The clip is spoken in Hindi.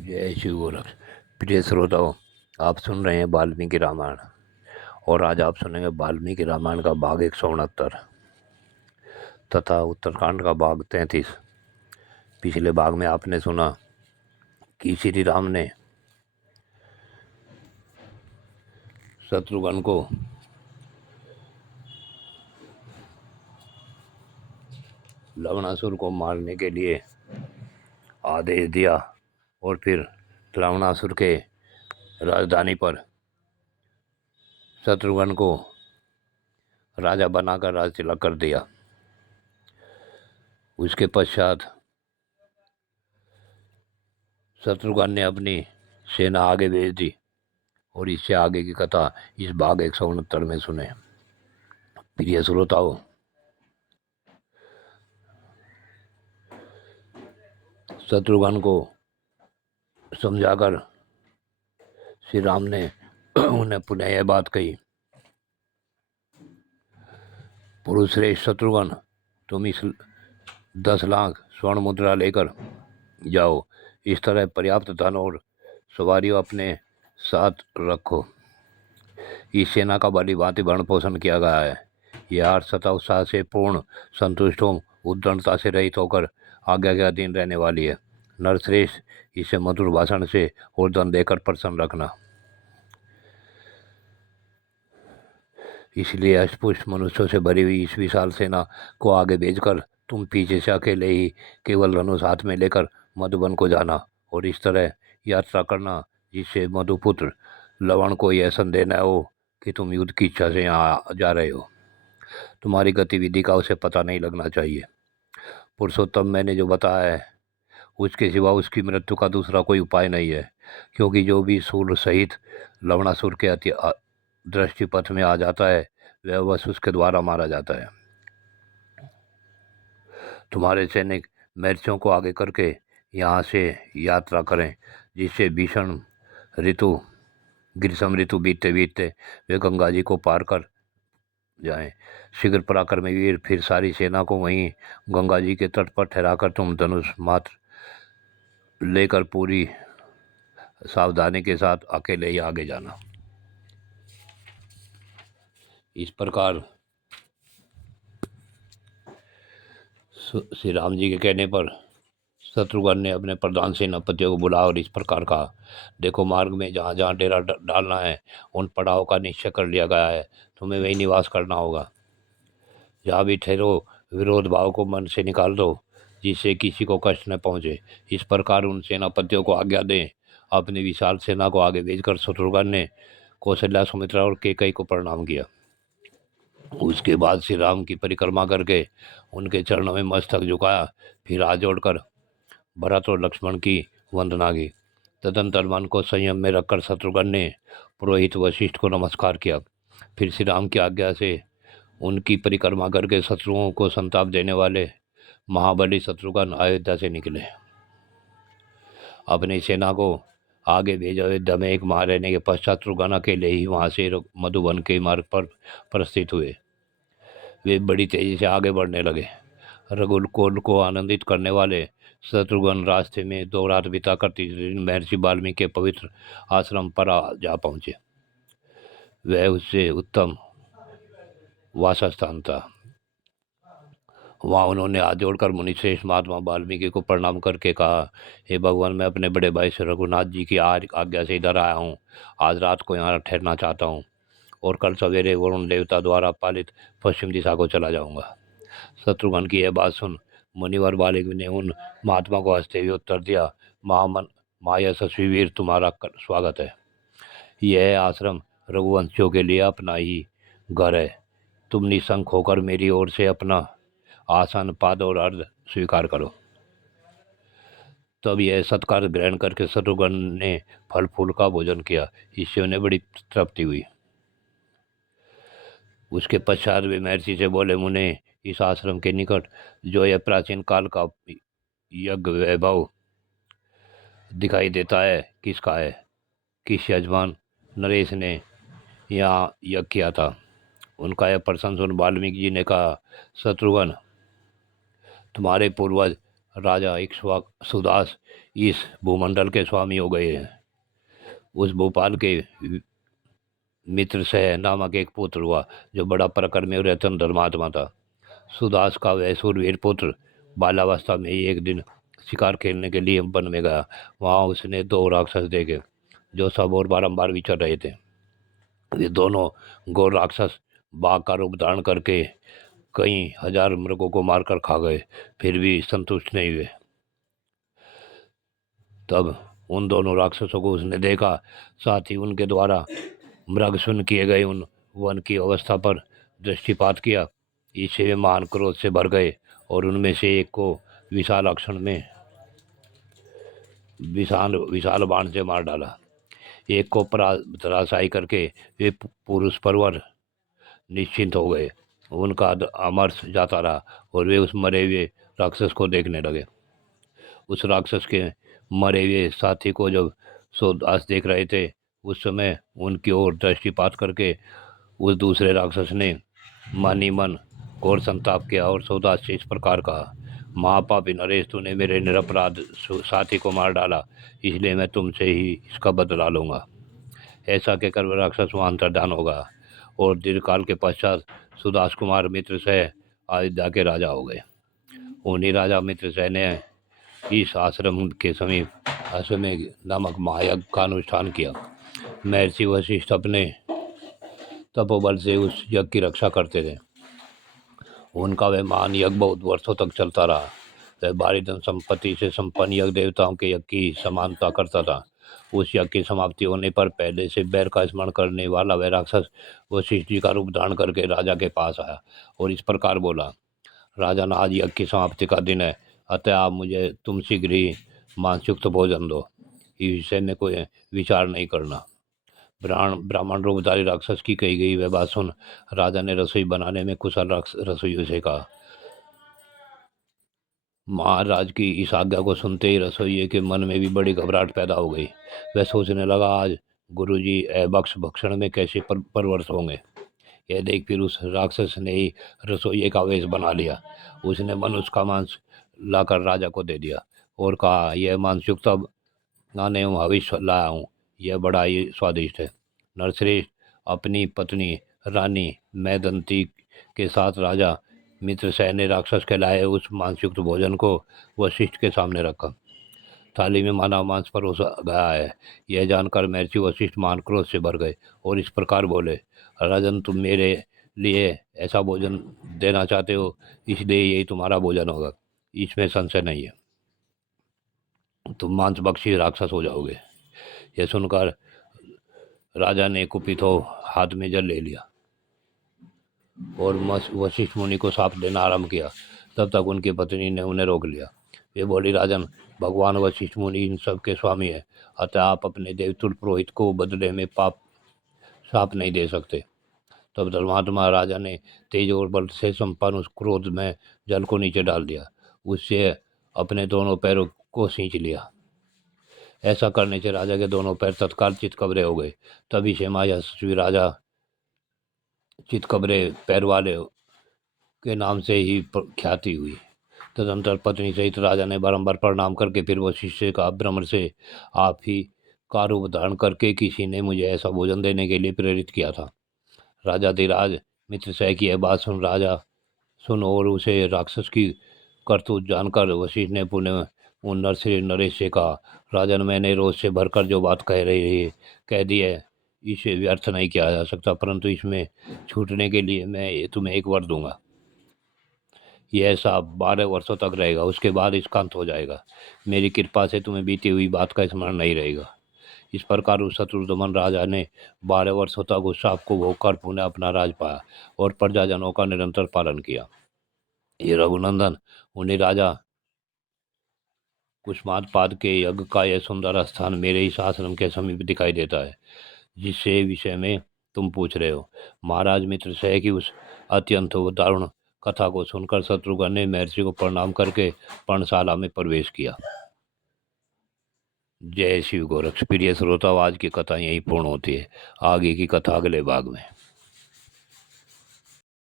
जय शिव गोरख। प्रिय श्रोताओं, आप सुन रहे हैं वाल्मीकि रामायण। और आज आप सुनेंगे वाल्मीकि रामायण का भाग 169 तथा उत्तरकांड का भाग 33। पिछले भाग में आपने सुना कि श्री राम ने शत्रुघ्न को लवणासुर को मारने के लिए आदेश दिया और फिर लवणासुर के राजधानी पर शत्रुघ्न को राजा बनाकर राज तिलक कर दिया। उसके पश्चात शत्रुघ्न ने अपनी सेना आगे भेज दी और इससे आगे की कथा इस भाग 169 में सुने। प्रिय श्रोताओं, शत्रुघ्न को समझाकर श्री राम ने उन्हें पुनः यह बात कही, पुरुषश्रेष्ठ शत्रुघ्न, तुम इस 10 लाख स्वर्ण मुद्रा लेकर जाओ। इस तरह पर्याप्त धन और सवारियों अपने साथ रखो। इस सेना का भली भांति भरण पोषण किया गया है। यह हर्ष तथा उत्साह से पूर्ण, संतुष्ट हो, उद्दंडता से रहित होकर आज्ञा के अधीन रहने वाली है। नरश्रेष्ठ, इसे मधुर भाषण से और धन देकर प्रसन्न रखना। इसलिए अष्टपुष्ट मनुष्यों से भरी हुई इस विशाल सेना को आगे भेजकर तुम पीछे से अकेले ही केवल धनुष हाथ में लेकर मधुबन को जाना और इस तरह यात्रा करना जिससे मधुपुत्र लवण को यह संदेह न हो कि तुम युद्ध की इच्छा से यहाँ जा रहे हो। तुम्हारी गतिविधि का उसे पता नहीं लगना चाहिए। पुरुषोत्तम, मैंने जो बताया है उसके सिवा उसकी मृत्यु का दूसरा कोई उपाय नहीं है, क्योंकि जो भी सूर्य सहित लवणासुर के अति दृष्टिपथ में आ जाता है वह बस उसके द्वारा मारा जाता है। तुम्हारे सैनिक मरीचों को आगे करके यहाँ से यात्रा करें, जिससे भीषण ऋतु ग्रीष्म ऋतु बीतते बीतते वे गंगा जी को पार कर जाएं। शीघ्र पराक्रमी वीर फिर सारी सेना को वहीं गंगा जी के तट पर ठहराकर तुम धनुष मात्र लेकर पूरी सावधानी के साथ अकेले ही आगे जाना। इस प्रकार श्री राम जी के कहने पर शत्रुघ्न ने अपने प्रधान सेनापतियों को बुलाया और इस प्रकार कहा, देखो, मार्ग में जहाँ जहाँ डेरा डालना है उन पड़ाव का निश्चय कर लिया गया है। तुम्हें वही निवास करना होगा। जहाँ भी ठहरो विरोध भाव को मन से निकाल दो, जिससे किसी को कष्ट न पहुँचे। इस प्रकार उन सेनापतियों को आज्ञा दें। अपनी विशाल सेना को आगे भेजकर शत्रुघ्न ने कौशल्या, सुमित्रा और कैकेयी को प्रणाम किया। उसके बाद श्री राम की परिक्रमा करके उनके चरणों में मस्तक झुकाया, फिर हाथ जोड़कर भरत और लक्ष्मण की वंदना की। तदंतर मन को संयम में रखकर शत्रुघ्न ने पुरोहित वशिष्ठ को नमस्कार किया। फिर श्री राम की आज्ञा से उनकी परिक्रमा करके शत्रुओं को संताप देने वाले महाबली शत्रुघ्न अयोध्या से निकले। अपनी सेना को आगे भेजा। अयोध्या में एक माह रहने के पश्चात शत्रुघ्न अकेले ही वहां से मधुबन के मार्ग पर प्रस्थित हुए। वे बड़ी तेजी से आगे बढ़ने लगे। रघुकुल को आनंदित करने वाले शत्रुघ्न रास्ते में 2 रात बिताकर तीसरे दिन महर्षि वाल्मीकि के पवित्र आश्रम पर जा पहुंचे। वह उससे उत्तम वासस्थान था। वहाँ उन्होंने हाथ जोड़कर मुनिश्रेष्ठ महात्मा वाल्मीकि को प्रणाम करके कहा, हे भगवान, मैं अपने बड़े भाई से रघुनाथ जी की आज्ञा से इधर आया हूँ। आज रात को यहाँ ठहरना चाहता हूँ और कल सवेरे वरुण देवता द्वारा पालित पश्चिम दिशा को चला जाऊँगा। शत्रुघ्न की यह बात सुन मुनिवर वाल्मीकि ने उन महात्मा को हंसते हुए उत्तर दिया, महायशस्वी वीर, तुम्हारा स्वागत है। यह आश्रम रघुवंशियों के लिए अपना ही घर है। तुम निशंक होकर मेरी ओर से अपना आसन, पाद और अर्घ स्वीकार करो। तब यह सत्कार ग्रहण करके शत्रुघ्न ने फल फूल का भोजन किया। इससे उन्हें बड़ी तृप्ति हुई। उसके पश्चात वे महर्षि से बोले, मुने, इस आश्रम के निकट जो यह प्राचीन काल का यज्ञ वैभव दिखाई देता है, किसका है? किस यजमान नरेश ने यहाँ यज्ञ किया था? उनका यह प्रश्न सुन वाल्मीकि जी ने कहा, शत्रुघ्न, तुम्हारे पूर्वज राजा इक्ष्वाकुदास इस भूमंडल के स्वामी हो गए हैं। उस भोपाल के मित्र सह नामक एक पुत्र हुआ जो बड़ा पराक्रमी और अत्यंत धर्मात्मा था। सुदास का वह शूरवीर पुत्र बाल्यावस्था में ही एक दिन शिकार खेलने के लिए वन में गया। वहां उसने दो राक्षस देखे जो सब और बारंबार विचर रहे थे। वे दोनों गौर राक्षस बाघ का रूप धारण करके कई हजार मृगों को मारकर खा गए, फिर भी संतुष्ट नहीं हुए। तब उन दोनों राक्षसों को उसने देखा, साथ ही उनके द्वारा मृग सुन किए गए उन वन की अवस्था पर दृष्टिपात किया। इससे वे महान क्रोध से भर गए और उनमें से एक को विशाल अक्षण में विशाल विशाल बाण से मार डाला। एक को धराशायी करके वे पुरुष परवर निश्चिंत हो गए। उनका अमरस जाता रहा और वे उस मरे हुए राक्षस को देखने लगे। उस राक्षस के मरे हुए साथी को जब सोदास देख रहे थे, उस समय उनकी ओर दृष्टिपात करके उस दूसरे राक्षस ने मन ही मन घोर संताप किया और सोदास से इस प्रकार कहा, महापापी नरेश, तूने मेरे निरपराध साथी को मार डाला, इसलिए मैं तुमसे ही इसका बदला लूँगा। ऐसा कहकर वह राक्षस वहाँ अंतर्धान होगा और दीर्घकाल के पश्चात सुदास कुमार मित्र सह अयोध्या के राजा हो गए। उन्हीं राजा मित्र सह ने इस आश्रम के समीप अश्वमेघ नामक महायज्ञ का अनुष्ठान किया। महर्षि वशिष्ठ अपने तपोबल से उस यज्ञ की रक्षा करते थे। उनका वह महान यज्ञ बहुत वर्षों तक चलता रहा। वह भारी धन संपत्ति से संपन्न यज्ञ देवताओं के यज्ञ की समानता करता था। उस यज्ञ की समाप्ति होने पर पहले से बैर का स्मरण करने वाला वह राक्षस वशिष्ठ जी का रूप धारण करके राजा के पास आया और इस प्रकार बोला, राजन, आज यज्ञ की समाप्ति का दिन है, अतः आप मुझे तुम शीघ्र ही मांसयुक्त भोजन दो। इस विषय में कोई विचार नहीं करना। ब्राह्मण रूपधारी राक्षस की कही गई वह बात सुन राजा ने रसोई बनाने में कुशल रसोइयों से कहा। महाराज की इस आज्ञा को सुनते ही रसोइये के मन में भी बड़ी घबराहट पैदा हो गई। वह सोचने लगा, आज गुरुजी अभक्ष भक्षण में कैसे परवश होंगे। यह देख फिर उस राक्षस ने ही रसोइये का वेश बना लिया। उसने मनुष्य का मांस लाकर राजा को दे दिया और कहा, यह मांस युक्त नाने हूँ, हविष्य लाया हूँ, यह बड़ा ही स्वादिष्ट है। नरश्रेष्ठ अपनी पत्नी रानी मैदंती के साथ राजा मित्रसेन ने राक्षस के लाए उस मांसयुक्त भोजन को वशिष्ठ के सामने रखा। थाली में मानव मांस परोसा गया है। यह जानकर महर्षि वशिष्ठ महान क्रोध से भर गए और इस प्रकार बोले, राजन, तुम मेरे लिए ऐसा भोजन देना चाहते हो, इसलिए यही तुम्हारा भोजन होगा, इसमें संशय नहीं है। तुम मांसभक्षी राक्षस हो जाओगे। यह सुनकर राजा ने कुपित हो हाथ में जल ले लिया और वशिष्ठ मुनि को साप देना आरंभ किया। तब तक उनकी पत्नी ने उन्हें रोक लिया। वे बोली, राजन, भगवान वशिष्ठ मुनि इन सब के स्वामी है, अतः आप अपने देवतुल पुरोहित को बदले में साप नहीं दे सकते। तब धर्मात्मा राजा ने तेज और बल से संपन्न उस क्रोध में जल को नीचे डाल दिया, उससे अपने दोनों पैरों को सींच लिया। ऐसा करने से राजा के दोनों पैर तत्काल चितकबरे हो गए। तभी से मां यशस्वी राजा चितकबरे पैर वाले के नाम से ही ख्याति हुई। तदंतर पत्नी सहित राजा ने बारंबार प्रणाम करके फिर वशिष्ठ से कहा, ब्रह्म से आप ही का रूप धारण करके किसी ने मुझे ऐसा भोजन देने के लिए प्रेरित किया था। राजा धीराज मित्र सह की यह बात सुन और उसे राक्षस की करतूत जानकर वशिष्ठ ने पुनः उन नरेश से कहा, राजन, मैंने रोज से भरकर जो बात कह दी है, इसे व्यर्थ नहीं किया जा सकता, परंतु इसमें छूटने के लिए मैं तुम्हें एक वर दूंगा। यह साप 12 वर्षों तक रहेगा, उसके बाद इसका अंत हो जाएगा। मेरी कृपा से तुम्हें बीती हुई बात का स्मरण नहीं रहेगा। इस प्रकार उस शत्रुदमन राजा ने 12 वर्षों तक उस साप को भोगकर पुनः अपना राज पाया और प्रजाजनों का निरंतर पालन किया। ये रघुनंदन, उन्हें राजा कुष्मांडपाद के यज्ञ का यह सुंदर स्थान मेरे इस आश्रम के समीप दिखाई देता है, जिससे विषय में तुम पूछ रहे हो। महाराज मित्र सह की उस अत्यंत दारुण कथा को सुनकर शत्रुघ्न ने महर्षि को प्रणाम करके पर्णशाला में प्रवेश किया। जय शिव गोरक्ष। प्रिय श्रोता, आज की कथा यहीं पूर्ण होती है। आगे की कथा अगले भाग में।